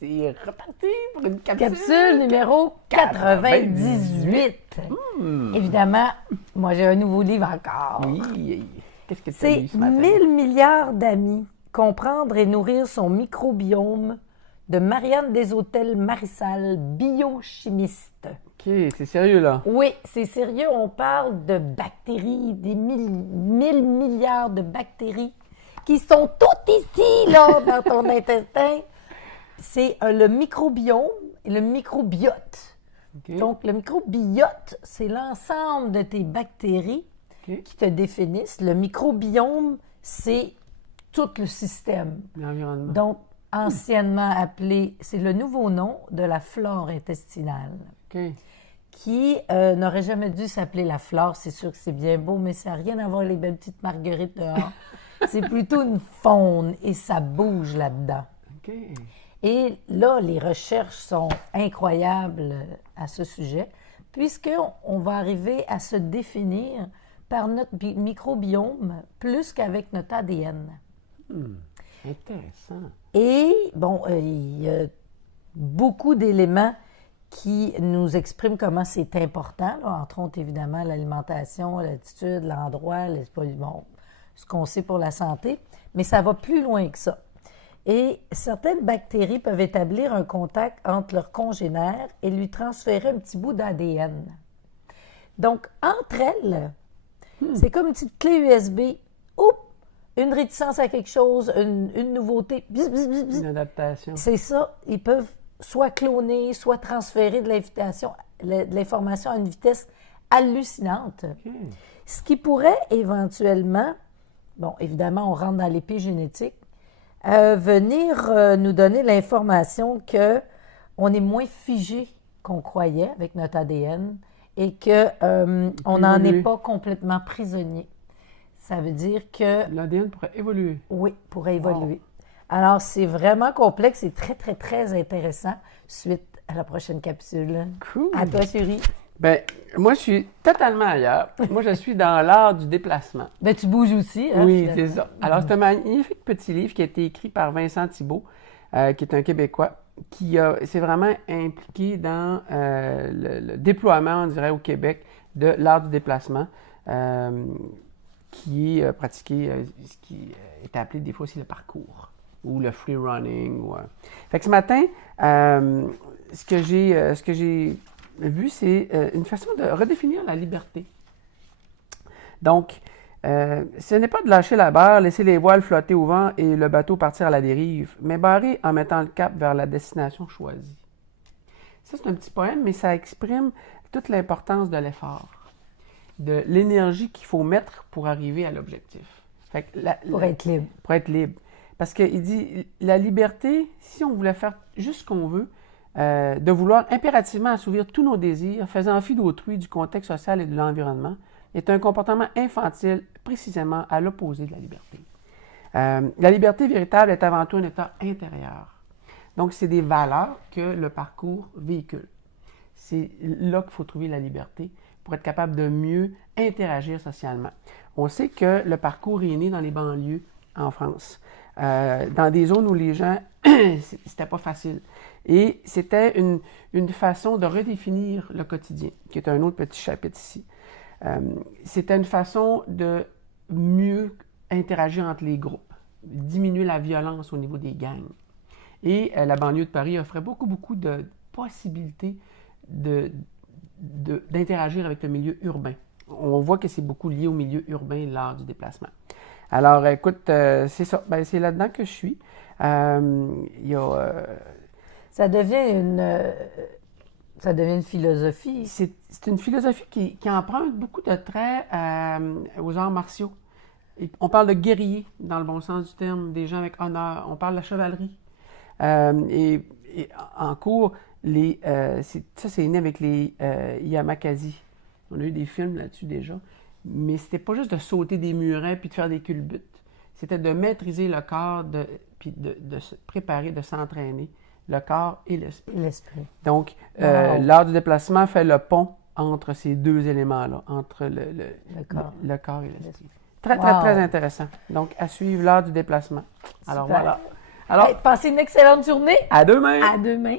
C'est reparti pour une capsule. Capsule numéro 98. Évidemment, moi j'ai un nouveau livre encore. Oui. Qu'est-ce que tu as C'est lu ce matin? 1000 milliards d'amis. Comprendre et nourrir son microbiome de Marianne Deshôtels-Marissal, biochimiste. OK, c'est sérieux là. Oui, c'est sérieux. On parle de bactéries, des 1000 milliards de bactéries qui sont toutes ici, là, dans ton intestin. C'est le microbiome et le microbiote. OK. Donc, le microbiote, c'est l'ensemble de tes bactéries OK. qui te définissent. Le microbiome, c'est tout le système. L'environnement. Donc, anciennement appelé, c'est le nouveau nom de la flore intestinale, OK. qui n'aurait jamais dû s'appeler la flore. C'est sûr que c'est bien beau, mais ça n'a rien à voir avec les belles petites marguerites dehors. C'est plutôt une faune et ça bouge là-dedans. OK. Et là, les recherches sont incroyables à ce sujet, puisqu'on va arriver à se définir par notre microbiome plus qu'avec notre ADN. Intéressant. Et, bon, il y a beaucoup d'éléments qui nous expriment comment c'est important, là, entre autres, évidemment, l'alimentation, l'attitude, l'endroit, bon, ce qu'on sait pour la santé, mais ça va plus loin que ça. Et certaines bactéries peuvent établir un contact entre leurs congénères et lui transférer un petit bout d'ADN. Donc, entre elles, c'est comme une petite clé USB. Oups! Une réticence à quelque chose, une nouveauté. Bzz, bzz, bzz, bzz. Une adaptation. C'est ça. Ils peuvent soit cloner, soit transférer de l'information à une vitesse hallucinante. OK. Ce qui pourrait éventuellement, bon, évidemment, on rentre dans l'épigénétique, venir nous donner l'information qu'on est moins figé qu'on croyait avec notre ADN et qu'on n'en est pas complètement prisonnier. Ça veut dire que, L'ADN pourrait évoluer. oui, pourrait évoluer. Alors, c'est vraiment complexe et très, très, très intéressant suite à la prochaine capsule. Cool. À toi, chérie. Ben, moi, je suis totalement ailleurs. Moi, je suis dans l'art du déplacement. Ben, tu bouges aussi. Hein, Oui, finalement. c'est ça. Alors, c'est un magnifique petit livre qui a été écrit par Vincent Thibault, qui est un Québécois, qui s'est vraiment impliqué dans le déploiement, on dirait, au Québec, de l'art du déplacement, qui est pratiqué, ce qui est appelé des fois aussi le parcours, ou le free running. Fait que ce matin, ce que j'ai vu, c'est une façon de redéfinir la liberté. Donc, ce n'est pas de lâcher la barre, laisser les voiles flotter au vent et le bateau partir à la dérive, mais barrer en mettant le cap vers la destination choisie. Ça, c'est un petit poème, mais ça exprime toute l'importance de l'effort, de l'énergie qu'il faut mettre pour arriver à l'objectif. Fait que Pour être libre. Pour être libre. Parce qu'il dit, la liberté, si on voulait faire juste ce qu'on veut, de vouloir impérativement assouvir tous nos désirs, faisant fi d'autrui, du contexte social et de l'environnement, est un comportement infantile, précisément à l'opposé de la liberté. La liberté véritable est avant tout un état intérieur. Donc, c'est des valeurs que le parcours véhicule. C'est là qu'il faut trouver la liberté pour être capable de mieux interagir socialement. On sait que le parcours est né dans les banlieues en France, dans des zones où les gens, c'était pas facile. Et c'était une façon de redéfinir le quotidien, qui est un autre petit chapitre ici. C'était une façon de mieux interagir entre les groupes, diminuer la violence au niveau des gangs. Et la banlieue de Paris offrait beaucoup de possibilités d'interagir avec le milieu urbain. On voit que c'est beaucoup lié au milieu urbain, l'art du déplacement. Alors, écoute, c'est ça. Ben, c'est là-dedans que je suis. Il y a... Ça devient une philosophie. C'est une philosophie qui emprunte beaucoup de traits aux arts martiaux. On parle de guerriers, dans le bon sens du terme, des gens avec honneur. On parle de la chevalerie. Et en cours, ça, c'est né avec les Yamakasi. On a eu des films là-dessus déjà. Mais c'était pas juste de sauter des murets puis de faire des culbutes. C'était de maîtriser le corps, puis de se préparer, de s'entraîner, le corps et l'esprit. Donc, l'art du déplacement fait le pont entre ces deux éléments-là, entre le corps et l'esprit. Très, très, très intéressant. Donc, à suivre l'art du déplacement. Alors, Super. voilà. Alors, Hey, passez une excellente journée. à demain! À demain.